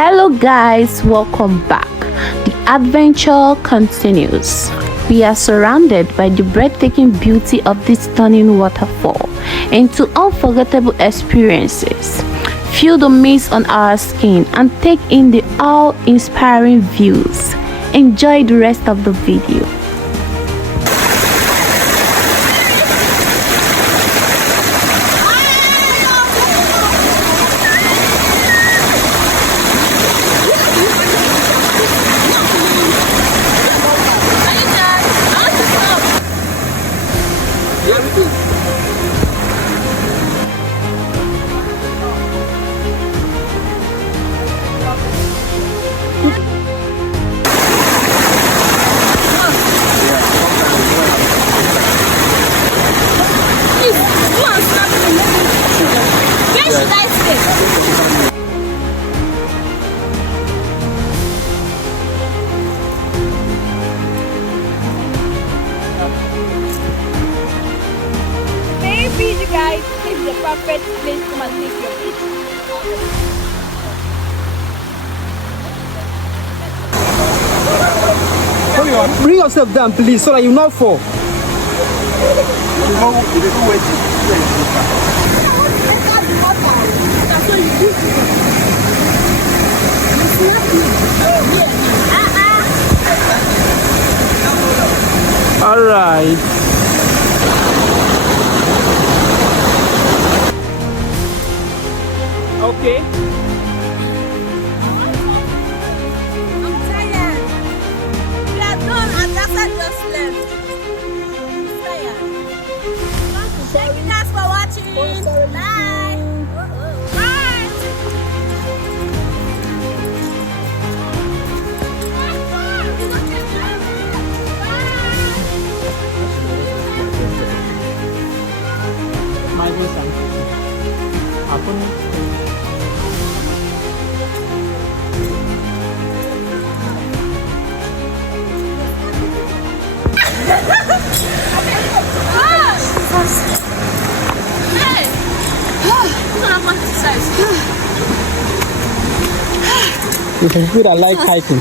Hello guys, welcome back. The adventure continues. We are surrounded by the breathtaking beauty of this stunning waterfall and to unforgettable experiences. Feel the mist on our skin and take in the awe-inspiring views. Enjoy the rest of the video. Maybe you guys, this is the perfect place to come and take your picture. Bring yourself down, please, so that you not fall. All right. Okay. I'm tired. We are done and Dasa just left. I'm tired. Thank you guys for watching. Bye. Bye. My dear son, you can feel that light hiking.